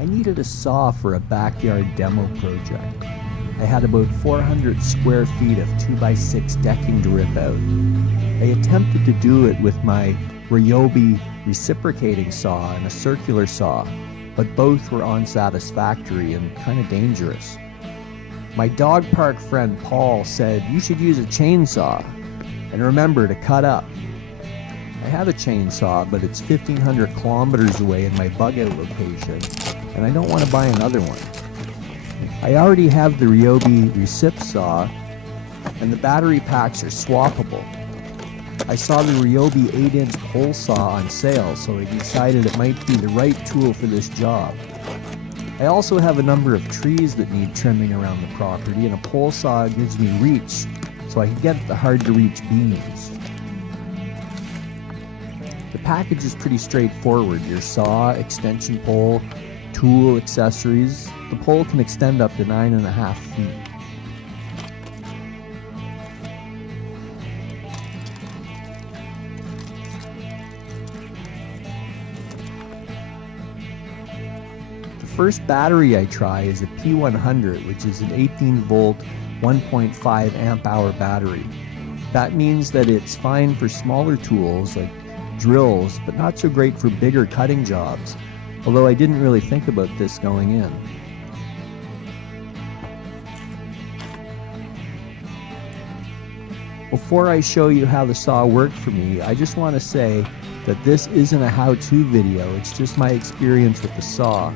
I needed a saw for a backyard demo project. I had about 400 square feet of 2x6 decking to rip out. I attempted to do it with my Ryobi reciprocating saw and a circular saw, but both were unsatisfactory and kind of dangerous. My dog park friend Paul said, "You should use a chainsaw and remember to cut up." I have a chainsaw, but it's 1,500 kilometers away in my bug out location, and I don't want to buy another one. I already have the Ryobi recip saw, and the battery packs are swappable. I saw the Ryobi 8-inch pole saw on sale, so I decided it might be the right tool for this job. I also have a number of trees that need trimming around the property, and a pole saw gives me reach, so I can get at the hard-to-reach beams. The package is pretty straightforward. Your saw, extension pole, tool, accessories. The pole can extend up to 9.5 feet. The first battery I try is a P100, which is an 18-volt, 1.5 amp-hour battery. That means that it's fine for smaller tools like drills, but not so great for bigger cutting jobs, although I didn't really think about this going in. Before I show you how the saw worked for me, I just want to say that this isn't a how-to video, it's just my experience with the saw.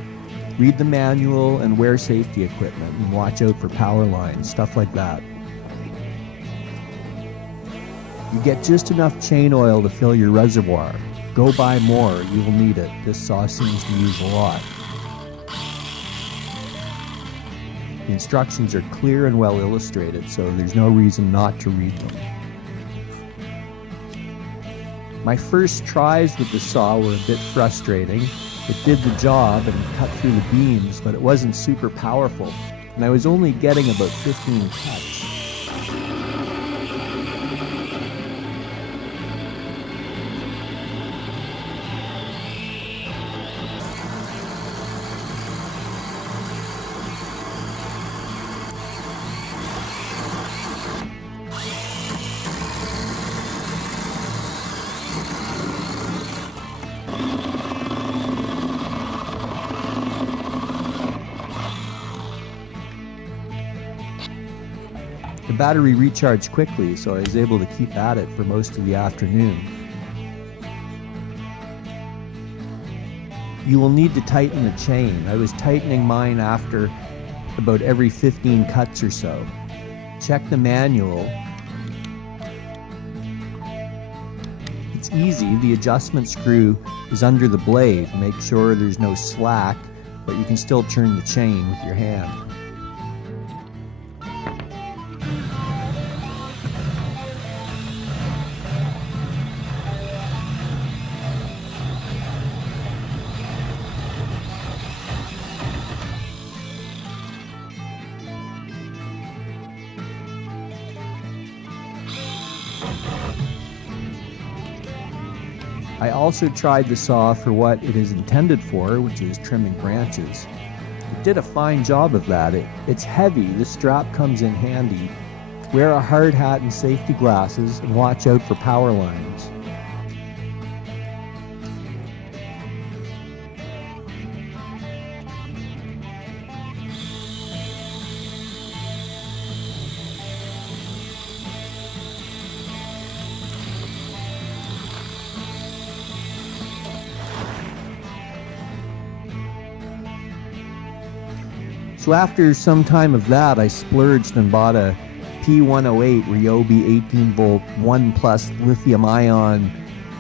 Read the manual and wear safety equipment and watch out for power lines, stuff like that. You get just enough chain oil to fill your reservoir. Go buy more, you will need it. This saw seems to use a lot. The instructions are clear and well illustrated, so there's no reason not to read them. My first tries with the saw were a bit frustrating. It did the job and cut through the beams, but it wasn't super powerful, and I was only getting about 15 cuts. The battery recharged quickly, so I was able to keep at it for most of the afternoon. You will need to tighten the chain. I was tightening mine after about every 15 cuts or so. Check the manual. It's easy. The adjustment screw is under the blade. Make sure there's no slack, but you can still turn the chain with your hand. I also tried the saw for what it is intended for, which is trimming branches. It did a fine job of that. It's heavy, the strap comes in handy. Wear a hard hat and safety glasses and watch out for power lines. So after some time of that, I splurged and bought a P108 Ryobi 18-volt 1 plus lithium-ion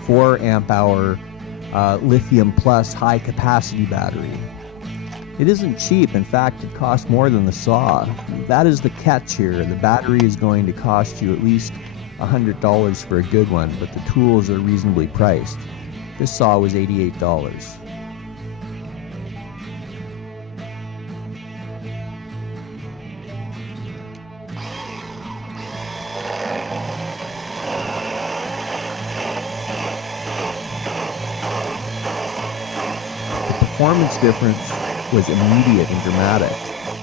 4 amp-hour lithium plus high-capacity battery. It isn't cheap. In fact, it costs more than the saw. That is the catch here. The battery is going to cost you at least $100 for a good one, but the tools are reasonably priced. This saw was $88. Performance difference was immediate and dramatic.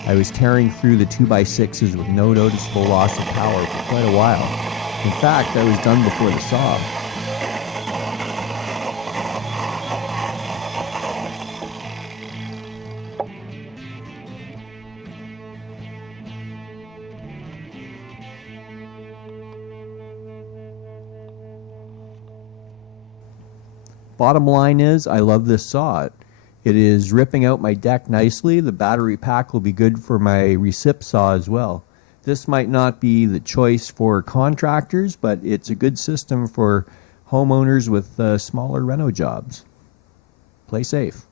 I was tearing through the 2x6s with no noticeable loss of power for quite a while. In fact, I was done before the saw. Bottom line is, I love this saw. It is ripping out my deck nicely. The battery pack will be good for my recip saw as well. This might not be the choice for contractors, but it's a good system for homeowners with smaller reno jobs. Play safe.